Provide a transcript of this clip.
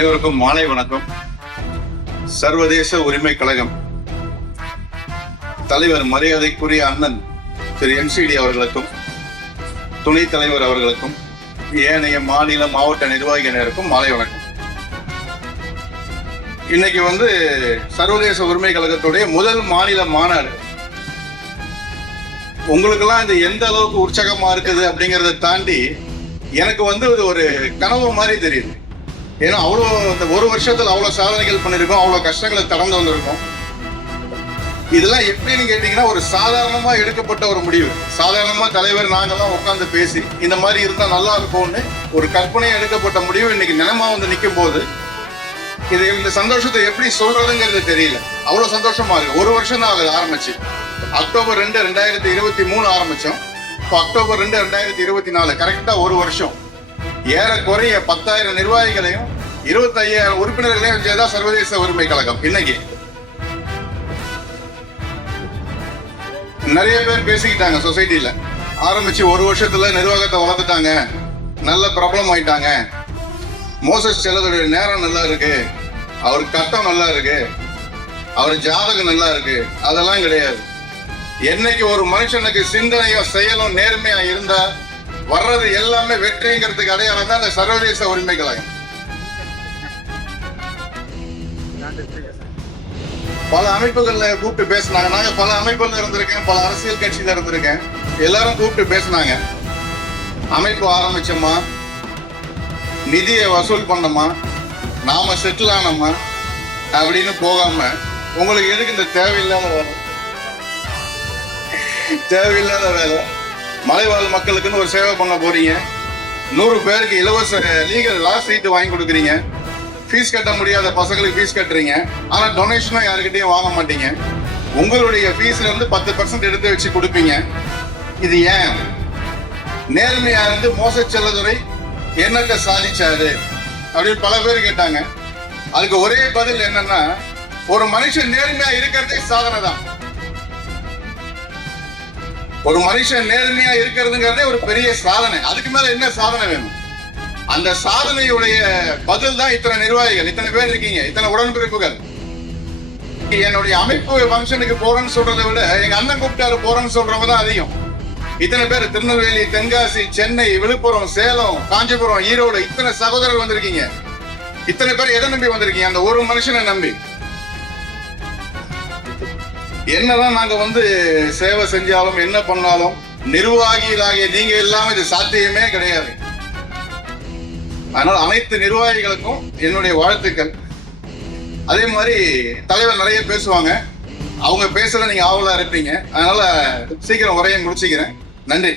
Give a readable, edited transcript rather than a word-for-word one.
அனைவருக்கும் மாலை வணக்கம். சர்வதேச உரிமை கழகம் தலைவர் மரியாதைக்குரிய அண்ணன் திரு NCD அவர்களுக்கும், துணைத் தலைவர் அவர்களுக்கும், ஏனைய மாநில மாவட்ட நிர்வாகியினருக்கும் மாலை வணக்கம். இன்னைக்கு சர்வதேச உரிமை கழகத்துடைய முதல் மாநில மாநாடு. உங்களுக்கெல்லாம் இது எந்த அளவுக்கு உற்சாகமா இருக்குது அப்படிங்கிறத தாண்டி எனக்கு இது ஒரு கனவு மாதிரி தெரியுது. ஏன்னா அவ்வளோ இந்த ஒரு வருஷத்துல அவ்வளோ சாதனைகள் பண்ணியிருக்கோம், அவ்வளோ கஷ்டங்களை கடந்து வந்திருக்கோம். இதெல்லாம் எப்படின்னு கேட்டீங்கன்னா ஒரு சாதாரணமா எடுக்கப்பட்ட ஒரு முடிவு. சாதாரணமா தலைவர் நாங்கெல்லாம் உட்காந்து பேசி இந்த மாதிரி இருந்தா நல்லா இருக்கும்னு ஒரு கற்பனையா எடுக்கப்பட்ட முடிவு இன்னைக்கு நிலமா நிற்கும் போது இந்த சந்தோஷத்தை எப்படி சொல்றதுங்கிறது தெரியல. அவ்வளவு சந்தோஷமா இருக்கு. ஒரு வருஷம் தான் ஆகுது ஆரம்பிச்சு. அக்டோபர் 2, 2023 ஆரம்பிச்சோம். இப்போ அக்டோபர் 2, 2024 கரெக்டா ஒரு வருஷம். ஏறக்குறைய 10,000 நிர்வாகிகளையும் 25,000 உறுப்பினர்களையும் வச்சதுதான் சர்வதேச உரிமை கழகம். இன்னைக்கு நிறைய பேர் பேசிக்கிட்டாங்க. சொசைட்டில ஆரம்பிச்சு ஒரு வருஷத்துல நிர்வாகத்தை வளர்த்துட்டாங்க, நல்ல பிரபலம் ஆயிட்டாங்க, மோசஸ் செல்லதுடைய நேரம் நல்லா இருக்கு, அவர் கட்டம் நல்லா இருக்கு, அவர் ஜாதகம் நல்லா இருக்கு. அதெல்லாம் கிடையாது. என்னைக்கு ஒரு மனுஷனுக்கு சிந்தனையும் செயலும் நேர்மையா இருந்தா வர்றது எல்லாமே வெற்றிங்கிறதுக்கு அடையாளம் தான் இந்த சர்வதேச உரிமை கழகம். பல அமைப்புகள்ல கூப்பிட்டு பேசினாங்க. நாங்க பல அமைப்புகள்ல இருந்திருக்கேன், பல அரசியல் கட்சியில இருந்திருக்கேன். எல்லாரும் கூப்பிட்டு பேசினாங்க. அமைப்பு ஆரம்பிச்சோமா, நிதியை வசூல் பண்ணோமா, நாம செட்டில் ஆனோமா அப்படின்னு போகாம உங்களுக்கு எதுக்கு இந்த தேவையில்லாத வேலை, மலைவாழ் மக்களுக்குன்னு ஒரு சேவை பண்ண போறீங்க, 100 பேருக்கு இலவச லா சீட்டு வாங்கி கொடுக்குறீங்க, ஃபீஸ் கட்ட முடியாத பசங்களுக்கு ஃபீஸ் கட்டுறீங்க, ஆனா டொனேஷனும் யாருக்கிட்டையும் வாங்க மாட்டீங்க, உங்களுடைய ஃபீஸ்ல இருந்து 10% எடுத்து வச்சு கொடுப்பீங்க. இது ஏன்? நேர்மையா இருந்து மோசச் செல்லதுரை என்னத்தை சாதிச்சாரு அப்படின்னு பல பேர் கேட்டாங்க. அதுக்கு ஒரே பதில் என்னன்னா, ஒரு மனுஷன் நேர்மையா இருக்கிறதே சாதனை தான். ஒரு மனுஷன் நேர்மையா இருக்கிறதுங்கிறதே ஒரு பெரிய சாதனை. அதுக்கு மேல என்ன சாதனை வேணும்? அந்த சாதனையுடைய பதில் தான் இத்தனை நிர்வாகிகள், இத்தனை பேர் இருக்கீங்க, இத்தனை உடன்பிறப்புகள். என்னுடைய அமைப்பு ஃபங்க்ஷனுக்கு போறேன்னு சொல்றதை விட எங்க அண்ணன் கூப்பிட்டாரு போறேன்னு சொல்றவங்க தான் அதிகம். இத்தனை பேர் திருநெல்வேலி, தென்காசி, சென்னை, விழுப்புரம், சேலம், காஞ்சிபுரம், ஈரோடு, இத்தனை சகோதரர்கள் வந்திருக்கீங்க. இத்தனை பேர் எதை நம்பி வந்திருக்கீங்க? அந்த ஒரு மனுஷனை நம்பி. என்னதான் நாங்க சேவை செஞ்சாலும் என்ன பண்ணாலும் நிர்வாகிகளாகிய நீங்க இல்லாம இது சாத்தியமே கிடையாது. அதனால அனைத்து நிர்வாகிகளுக்கும் என்னுடைய வாழ்த்துக்கள். அதே மாதிரி தலைவர் நிறைய பேசுவாங்க, அவங்க பேசுறத நீங்க ஆவலா இருப்பீங்க. அதனால சீக்கிரம் உரையை முடிச்சுக்கிறேன். நன்றி.